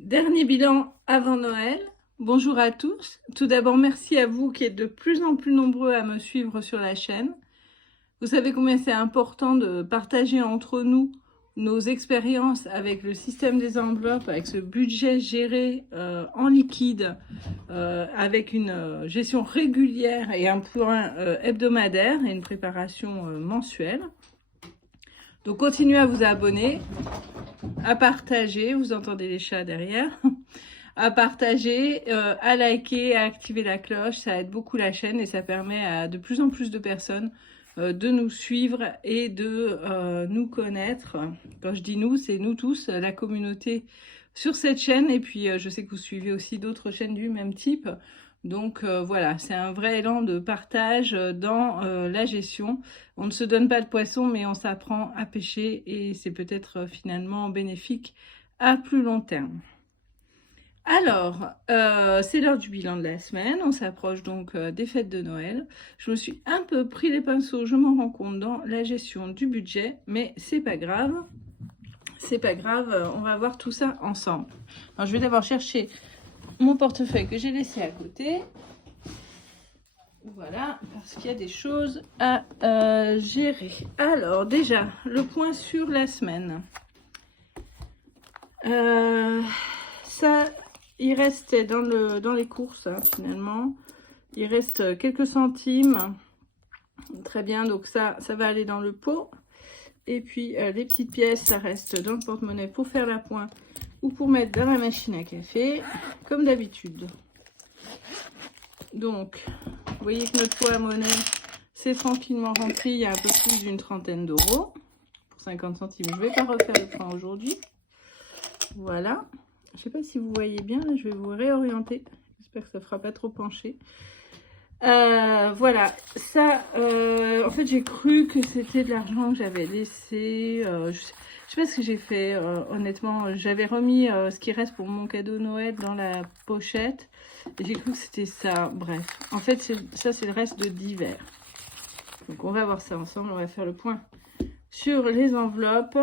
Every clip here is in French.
Dernier bilan avant Noël. Bonjour à tous. Tout d'abord, merci à vous qui êtes de plus en plus nombreux à me suivre sur la chaîne. Vous savez combien c'est important de partager entre nous nos expériences avec le système des enveloppes, avec ce budget géré en liquide, avec une gestion régulière et un point hebdomadaire et une préparation mensuelle. Donc continuez à vous abonner, à partager, vous entendez les chats derrière, à partager, à liker, à activer la cloche, ça aide beaucoup la chaîne et ça permet à de plus en plus de personnes de nous suivre et de nous connaître. Quand je dis nous, c'est nous tous, la communauté sur cette chaîne, et puis je sais que vous suivez aussi d'autres chaînes du même type. Donc voilà, c'est un vrai élan de partage dans la gestion. On ne se donne pas de poisson, mais on s'apprend à pêcher et c'est peut-être finalement bénéfique à plus long terme. Alors, c'est l'heure du bilan de la semaine. On s'approche donc des fêtes de Noël. Je me suis un peu pris les pinceaux, je m'en rends compte, dans la gestion du budget, mais c'est pas grave. C'est pas grave, on va voir tout ça ensemble. Alors, je vais d'abord chercher mon portefeuille que j'ai laissé à côté. Voilà, parce qu'il y a des choses à gérer. Alors, déjà, le point sur la semaine. Ça, il restait dans les courses, hein, finalement. Il reste quelques centimes. Très bien, donc ça va aller dans le pot. Et puis, les petites pièces, ça reste dans le porte-monnaie pour faire la pointe ou pour mettre dans la machine à café, comme d'habitude. Donc, vous voyez que notre pot à monnaie, c'est tranquillement rempli. Il y a un peu plus d'une trentaine d'euros pour 50 centimes. Je ne vais pas refaire le point aujourd'hui. Voilà. Je ne sais pas si vous voyez bien. Là, je vais vous réorienter. J'espère que ça ne fera pas trop pencher. Voilà. Ça, en fait, j'ai cru que c'était de l'argent que j'avais laissé. Je sais pas ce que j'ai fait, honnêtement. J'avais remis ce qui reste pour mon cadeau Noël dans la pochette. Et j'ai cru que c'était ça. Bref. En fait, ça, c'est le reste de d'hiver. Donc, on va voir ça ensemble. On va faire le point sur les enveloppes.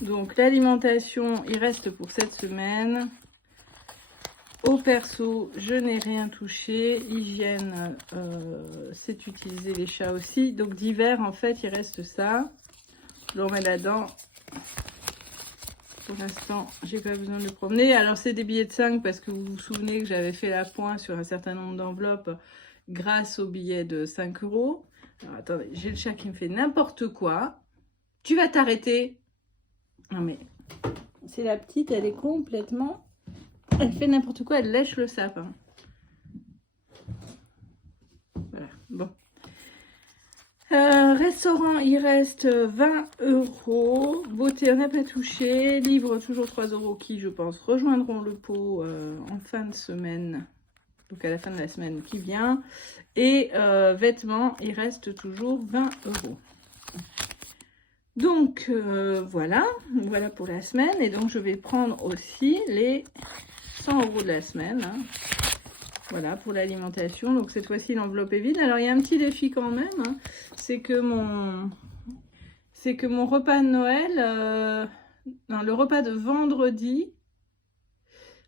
Donc, l'alimentation, il reste pour cette semaine. Au perso, je n'ai rien touché. Hygiène, c'est utiliser les chats aussi. Donc, d'hiver, en fait, il reste ça. Je le remets là-dedans. Pour l'instant, j'ai pas besoin de le promener. Alors, c'est des billets de 5 parce que vous vous souvenez que j'avais fait la pointe sur un certain nombre d'enveloppes grâce aux billets de 5 euros. Alors, attendez, j'ai le chat qui me fait n'importe quoi. Tu vas t'arrêter. Non, mais c'est la petite, elle est complètement... Elle fait n'importe quoi, elle lèche le sapin. Voilà, bon. Restaurant, il reste 20 euros. Beauté, on n'a pas touché. Livre, toujours 3 euros qui, je pense, rejoindront le pot en fin de semaine. Donc à la fin de la semaine qui vient. Et vêtements, il reste toujours 20 euros. Donc voilà pour la semaine. Et donc je vais prendre aussi les 100 euros de la semaine. Hein. Voilà, pour l'alimentation. Donc, cette fois-ci, l'enveloppe est vide. Alors, il y a un petit défi quand même. Hein. C'est que mon repas de Noël... non, le repas de vendredi...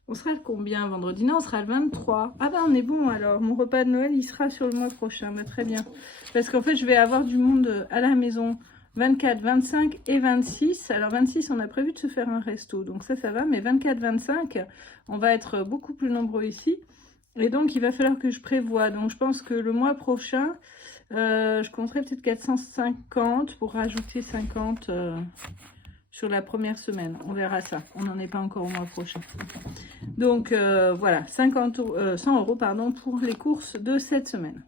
On sera le combien vendredi? Non, on sera le 23. Ah bah, on est bon alors. Mon repas de Noël, il sera sur le mois prochain. Bah, très bien. Parce qu'en fait, je vais avoir du monde à la maison. 24, 25 et 26. Alors 26, on a prévu de se faire un resto. Donc ça va. Mais 24, 25, on va être beaucoup plus nombreux ici. Et donc, il va falloir que je prévoie. Donc, je pense que le mois prochain, je compterai peut-être 450 pour rajouter 50 sur la première semaine. On verra ça. On n'en est pas encore au mois prochain. Donc, voilà, 100 euros pardon, pour les courses de cette semaine.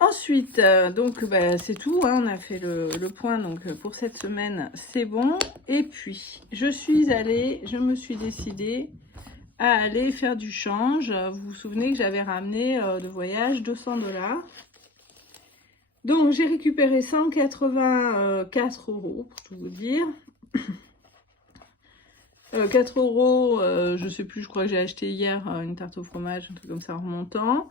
Ensuite, donc, c'est tout. Hein, on a fait le point. Donc, pour cette semaine, c'est bon. Et puis, je me suis décidée à aller faire du change. Vous vous souvenez que j'avais ramené de voyage 200 $. Donc, j'ai récupéré 184 euros, pour tout vous dire. 4 euros, je sais plus, je crois que j'ai acheté hier une tarte au fromage, un truc comme ça en remontant.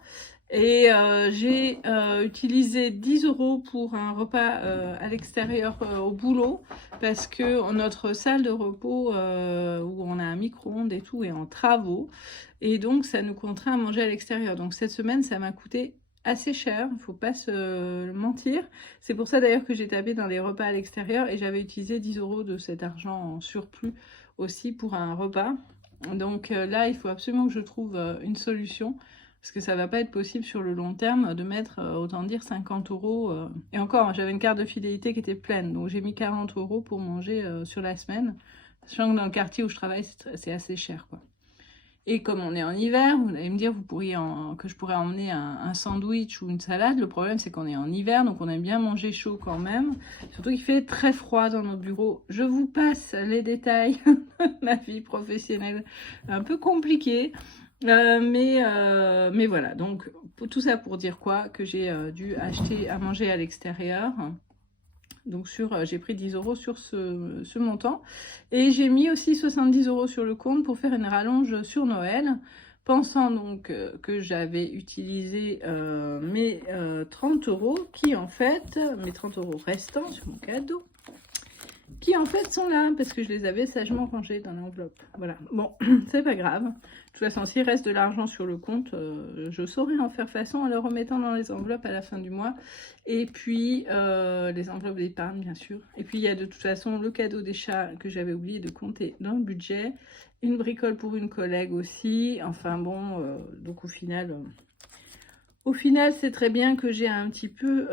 Et j'ai utilisé 10 € pour un repas à l'extérieur au boulot, parce que notre salle de repos où on a un micro-ondes et tout est en travaux, et donc ça nous contraint à manger à l'extérieur. Donc cette semaine, ça m'a coûté assez cher, il ne faut pas se mentir. C'est pour ça d'ailleurs que j'ai tapé dans les repas à l'extérieur, et j'avais utilisé 10 € de cet argent en surplus aussi pour un repas. Donc là, il faut absolument que je trouve une solution, parce que ça va pas être possible sur le long terme de mettre, autant dire 50 €. Et encore, j'avais une carte de fidélité qui était pleine, donc j'ai mis 40 € pour manger sur la semaine, sachant que dans le quartier où je travaille, c'est assez cher, quoi. Et comme on est en hiver, vous allez me dire que je pourrais emmener un sandwich ou une salade. Le problème, c'est qu'on est en hiver, donc on aime bien manger chaud quand même. Surtout qu'il fait très froid dans nos bureaux. Je vous passe les détails de ma vie professionnelle, un peu compliquée. Mais voilà, donc tout ça pour dire quoi? Que j'ai dû acheter à manger à l'extérieur. Donc j'ai pris 10 € sur ce montant. Et j'ai mis aussi 70 € sur le compte pour faire une rallonge sur Noël, pensant donc que j'avais utilisé mes 30 € qui en fait, mes 30 € restants sur mon cadeau, qui en fait sont là, parce que je les avais sagement rangés dans l'enveloppe. Voilà, bon, c'est pas grave. De toute façon, s'il reste de l'argent sur le compte, je saurai en faire façon en le remettant dans les enveloppes à la fin du mois. Et puis, les enveloppes d'épargne, bien sûr. Et puis, il y a de toute façon le cadeau des chats que j'avais oublié de compter dans le budget. Une bricole pour une collègue aussi. Enfin bon, donc au final... Au final, c'est très bien que j'ai un petit peu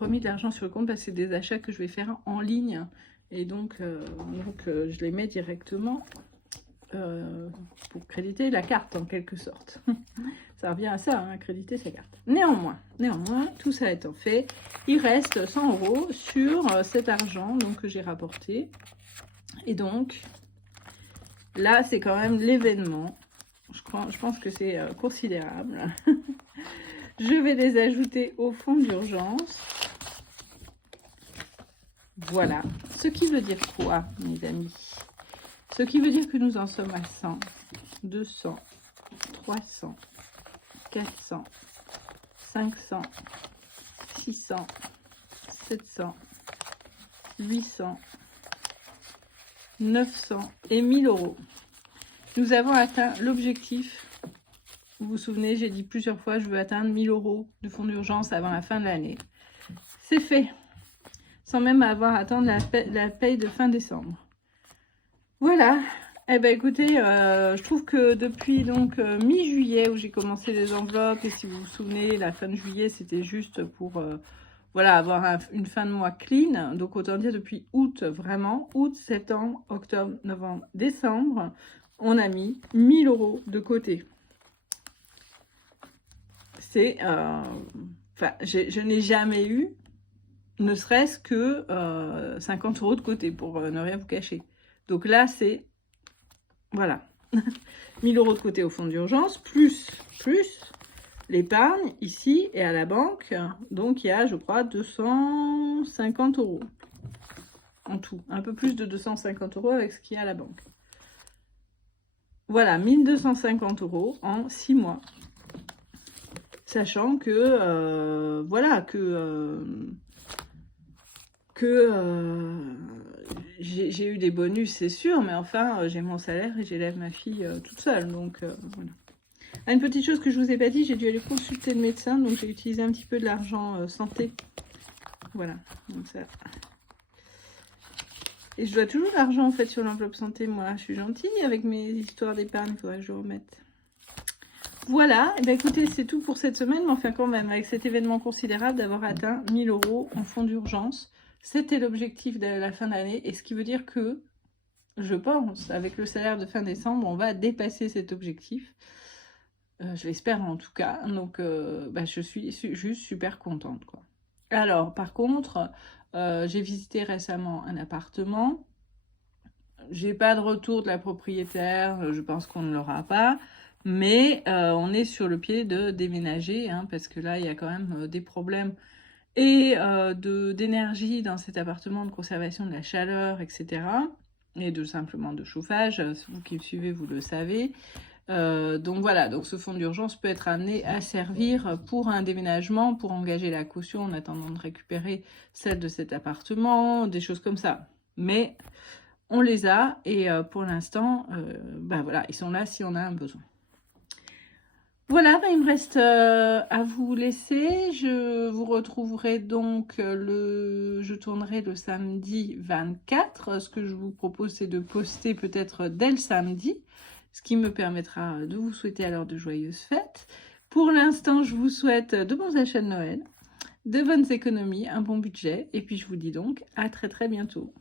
remis de l'argent sur le compte, parce que c'est des achats que je vais faire en ligne. Et donc, je les mets directement pour créditer la carte, en quelque sorte. Ça revient à ça, hein, créditer sa carte. Néanmoins, tout ça étant fait, il reste 100 € sur cet argent donc, que j'ai rapporté. Et donc, là, c'est quand même l'événement. Je pense que c'est considérable. Je vais les ajouter au fonds d'urgence. Voilà. Ce qui veut dire quoi, mes amis? Ce qui veut dire que nous en sommes à 100, 200, 300, 400, 500, 600, 700, 800, 900 et 1000 €. Nous avons atteint l'objectif. Vous vous souvenez, j'ai dit plusieurs fois, je veux atteindre 1000 € de fonds d'urgence avant la fin de l'année. C'est fait, sans même avoir à attendre la paye de fin décembre. Voilà. Eh ben écoutez, je trouve que depuis donc mi-juillet où j'ai commencé les enveloppes, et si vous vous souvenez, la fin de juillet, c'était juste pour voilà, avoir une fin de mois clean. Donc autant dire depuis août, vraiment, août, septembre, octobre, novembre, décembre, on a mis 1000 € de côté. C'est, enfin, je n'ai jamais eu, ne serait-ce que 50 € de côté, pour ne rien vous cacher. Donc là, c'est, voilà, 1000 € de côté au fonds d'urgence, plus l'épargne ici et à la banque. Donc il y a, je crois, 250 € en tout, un peu plus de 250 € avec ce qu'il y a à la banque. Voilà, 1250 € en 6 mois. Sachant que, voilà, j'ai eu des bonus, c'est sûr, mais enfin, j'ai mon salaire et j'élève ma fille toute seule. Donc, voilà. Ah, une petite chose que je vous ai pas dit, j'ai dû aller consulter le médecin, donc j'ai utilisé un petit peu de l'argent santé. Voilà, donc ça... Et je dois toujours l'argent, en fait, sur l'enveloppe santé, moi. Je suis gentille avec mes histoires d'épargne, il faudrait que je remette. Voilà, et bien écoutez, c'est tout pour cette semaine, mais enfin quand même, avec cet événement considérable d'avoir atteint 1000 € en fonds d'urgence, c'était l'objectif de la fin d'année, et ce qui veut dire que, je pense, avec le salaire de fin décembre, on va dépasser cet objectif. Je l'espère en tout cas, donc bah, je suis juste super contente, quoi. Alors, par contre, j'ai visité récemment un appartement. J'ai pas de retour de la propriétaire, je pense qu'on ne l'aura pas. Mais on est sur le pied de déménager, hein, parce que là, il y a quand même des problèmes et d'énergie dans cet appartement, de conservation de la chaleur, etc. Et simplement de chauffage. Vous qui me suivez, vous le savez. Donc voilà, donc ce fonds d'urgence peut être amené à servir pour un déménagement, pour engager la caution en attendant de récupérer celle de cet appartement, des choses comme ça. Mais on les a et pour l'instant, ben voilà, ils sont là si on a un besoin. Voilà, ben il me reste à vous laisser. Je vous retrouverai donc je tournerai le samedi 24. Ce que je vous propose, c'est de poster peut-être dès le samedi, ce qui me permettra de vous souhaiter alors de joyeuses fêtes. Pour l'instant, je vous souhaite de bons achats de Noël, de bonnes économies, un bon budget, et puis je vous dis donc à très très bientôt.